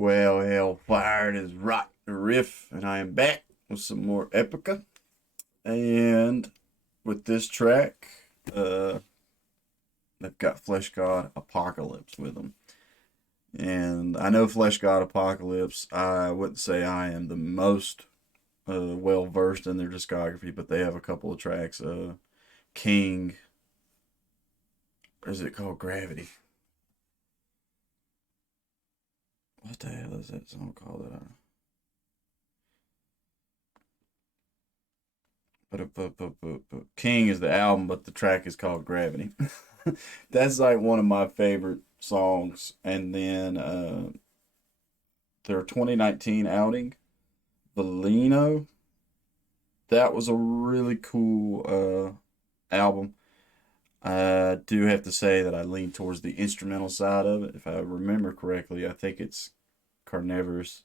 Well, Hellfire is rock the riff, and I am back with some more Epica. And with this track, they've got Flesh God Apocalypse with them. And I know Flesh God Apocalypse, I wouldn't say I am the most well versed in their discography, but they have a couple of tracks. King, or is it called Gravity? What the hell is that song called? King is the album, but the track is called Gravity. That's like one of my favorite songs. And then their 2019 outing, Bellino. That was a really cool album. I do have to say that I lean towards the instrumental side of it. If I remember correctly, I think it's Carnivores.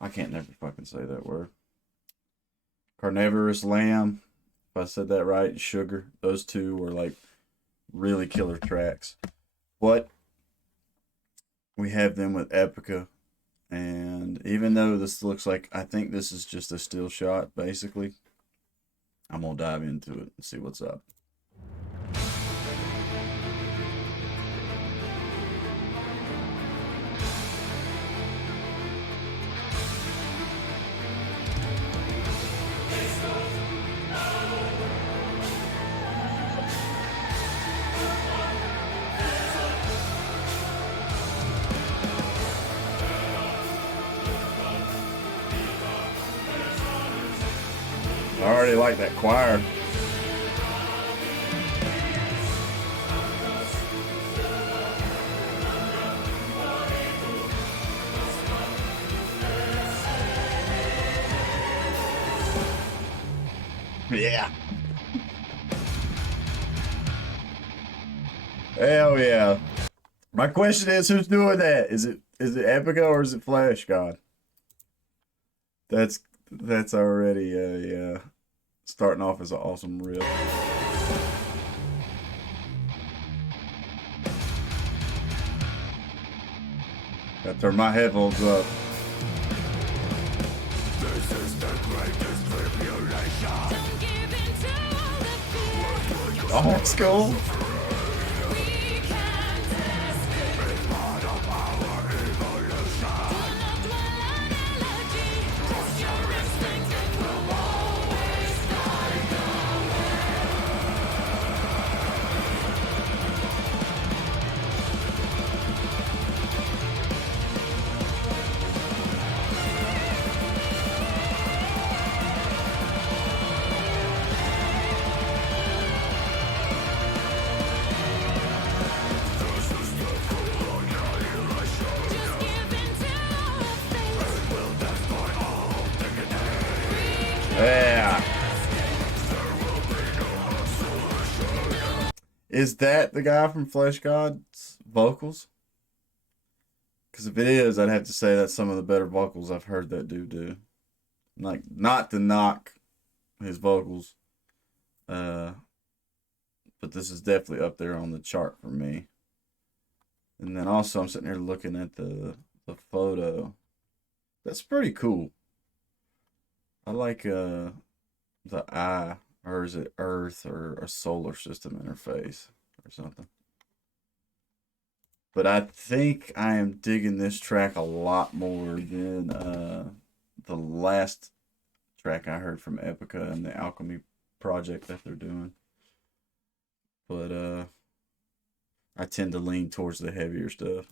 I can't never fucking say that word. Carnivorous Lamb, if I said that right, Sugar. Those two were like really killer tracks. But we have them with Epica. And even though this looks like, I think this is just a still shot, basically, I'm going to dive into it and see what's up. I already like that choir. Yeah. Hell yeah. My question is, who's doing that? Is it Epica or is it Flesh God? That's already starting off as an awesome riff. Gotta turn my headphones up. This is the greatest tribulation. Oh, it's cool. Yeah. Is that the guy from Flesh God's vocals? Because if it is, I'd have to say that's some of the better vocals I've heard that dude do. Like, not to knock his vocals, but this is definitely up there on the chart for me. And then also, I'm sitting here looking at the photo. That's pretty cool. I like the eye, or is it Earth or a solar system interface or something. But I think I am digging this track a lot more than the last track I heard from Epica and the Alchemy project that they're doing. But I tend to lean towards the heavier stuff.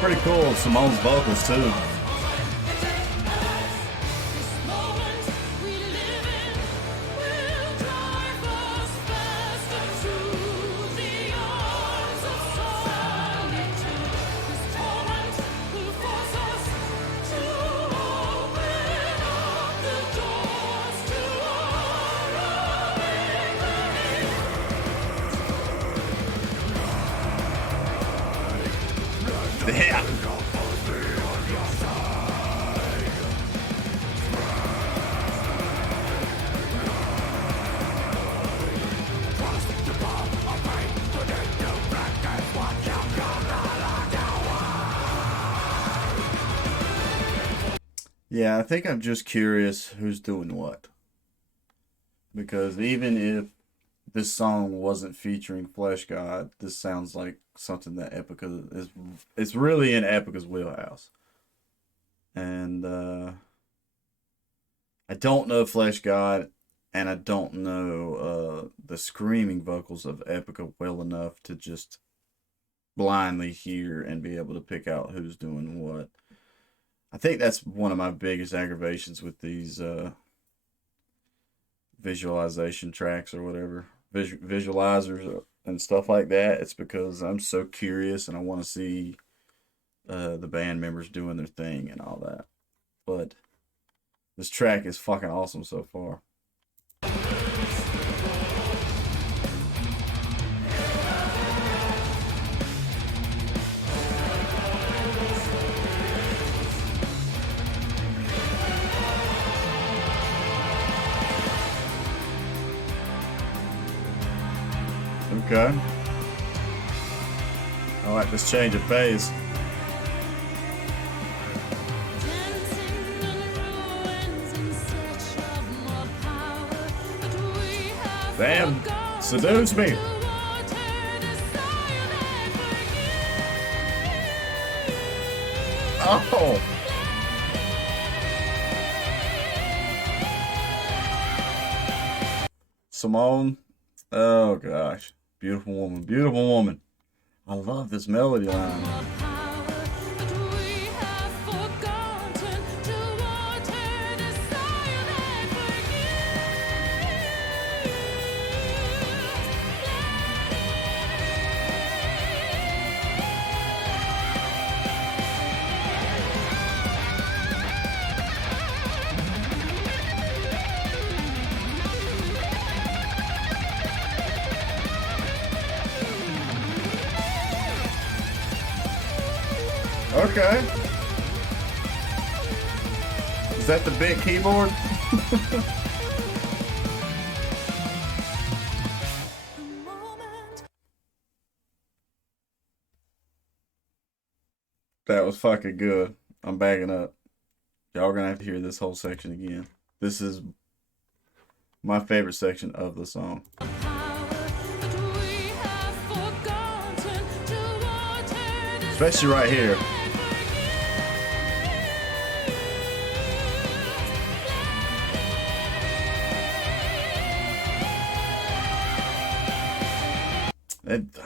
Pretty cool, Simone's vocals too. Yeah, I think I'm just curious who's doing what. Because even if this song wasn't featuring Flesh God, this sounds like something that Epica is. It's really in Epica's wheelhouse. And I don't know Flesh God, and I don't know the screaming vocals of Epica well enough to just blindly hear and be able to pick out who's doing what. I think that's one of my biggest aggravations with these visualization tracks or whatever, visualizers and stuff like that. It's because I'm so curious and I want to see the band members doing their thing and all that. But this track is fucking awesome so far. Okay. I like this change of pace. Damn, seduce me. Oh. Simone. Oh gosh. Beautiful woman. Beautiful woman. I love this melody line. Okay. Is that the big keyboard? That was fucking good. I'm backing up. Y'all gonna have to hear this whole section again. This is my favorite section of the song. Especially right here.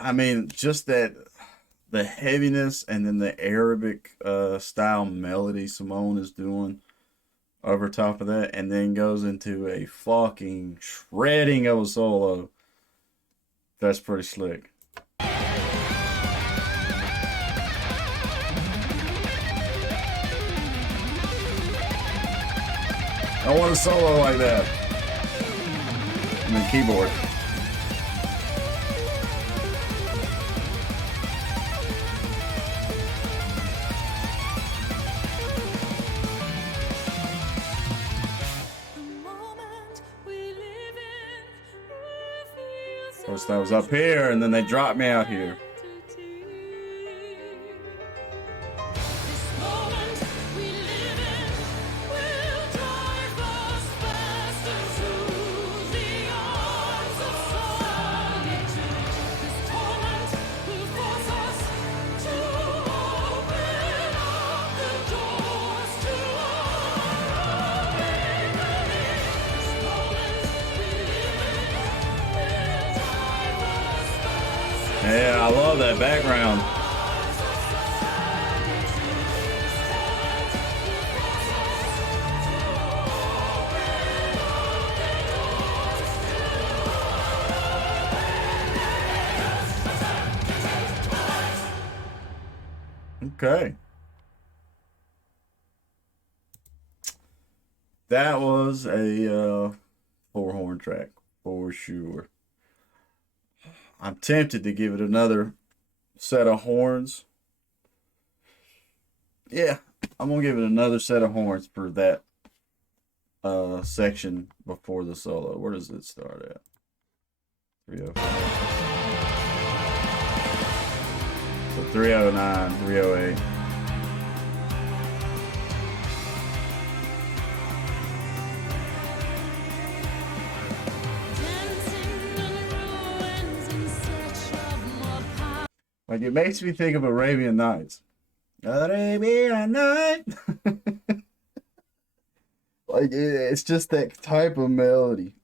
I mean, just that the heaviness and then the Arabic style melody Simone is doing over top of that, and then goes into a fucking shredding of a solo. That's pretty slick. I want a solo like that. And then keyboard. Of course, that was up here, and then they dropped me out here. Yeah, I love that background. Okay. That was a four horn track for sure. I'm tempted to give it another set of horns. Yeah, I'm gonna give it another set of horns for that section before the solo. Where does it start at? 305. So 309, 308. Like, it makes me think of Arabian Nights. Arabian Night. Like, it's just that type of melody.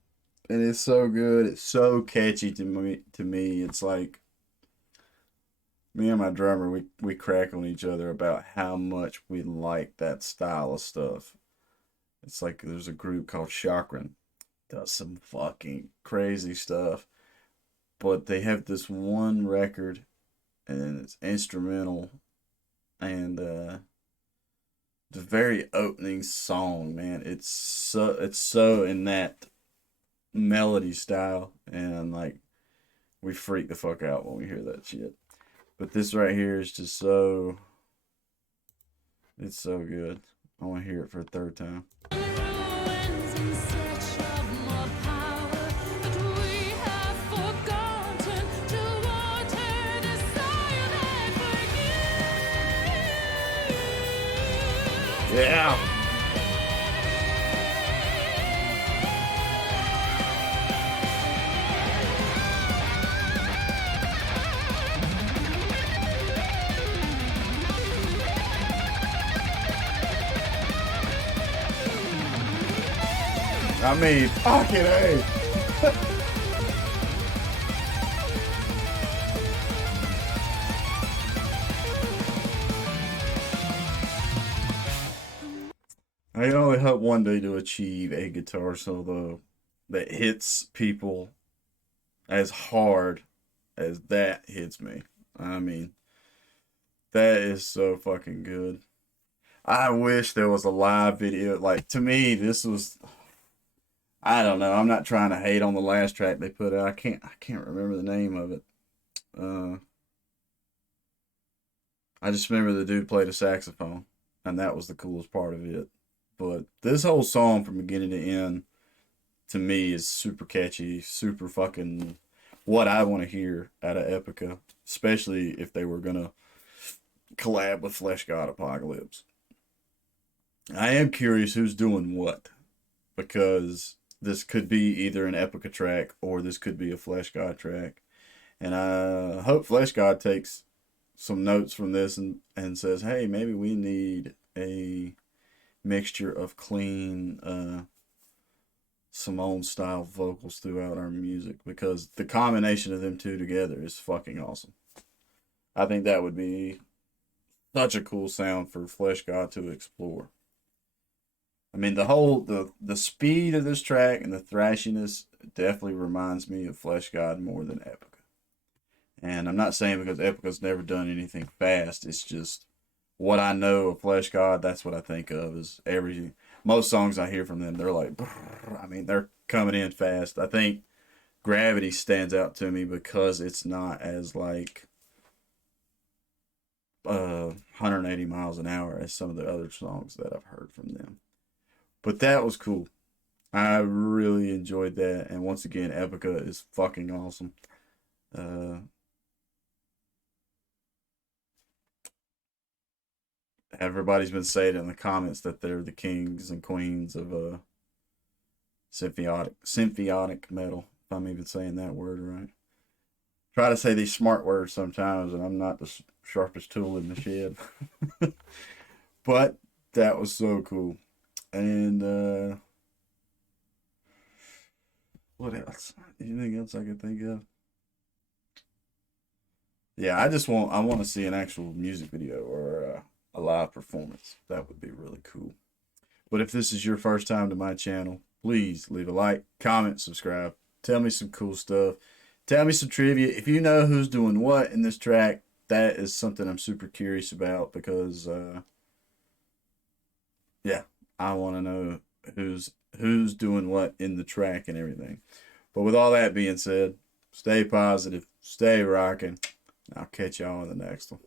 And it's so good. It's so catchy to me. It's like me and my drummer, we crack on each other about how much we like that style of stuff. It's like there's a group called Chakran, does some fucking crazy stuff, but they have this one record and it's instrumental, and the very opening song, man, it's so in that melody style, and like we freak the fuck out when we hear that shit. But this right here is just so, it's so good. I want to hear it for a third time. Yeah. I mean, fucking A. I can only hope one day to achieve a guitar solo that hits people as hard as that hits me. I mean, that is so fucking good. I wish there was a live video. Like, to me, this was, I don't know. I'm not trying to hate on the last track they put out. I can't remember the name of it. Uh, I just remember the dude played a saxophone, and that was the coolest part of it. But this whole song from beginning to end, to me, is super catchy, super fucking what I want to hear out of Epica, especially if they were gonna collab with Flesh God Apocalypse. I am curious who's doing what, because this could be either an Epica track or this could be a Flesh God track. And I hope Flesh God takes some notes from this and says, hey, maybe we need a mixture of clean Simone style vocals throughout our music, because the combination of them two together is fucking awesome. I think that would be such a cool sound for Flesh God to explore. I mean, the speed of this track and the thrashiness definitely reminds me of Flesh God more than Epica. And I'm not saying because Epica's never done anything fast. It's just what I know of Flesh God. That's what I think of. Is most songs I hear from them, they're like, brrr. I mean, they're coming in fast. I think Gravity stands out to me because it's not as like 180 miles an hour as some of the other songs that I've heard from them. But that was cool. I really enjoyed that. And once again, Epica is fucking awesome. Uh, Everybody's been saying in the comments that they're the kings and queens of symphonic metal. If I'm even saying that word right. Try to say these smart words sometimes, and I'm not the sharpest tool in the shed. But that was so cool. And what else? Anything else I could think of? Yeah, I want to see an actual music video or a live performance. That would be really cool. But if this is your first time to my channel, please leave a like, comment, subscribe. Tell me some cool stuff. Tell me some trivia. If you know who's doing what in this track, that is something I'm super curious about, because yeah, I want to know who's doing what in the track and everything. But with all that being said, stay positive, stay rocking. I'll catch y'all in the next one.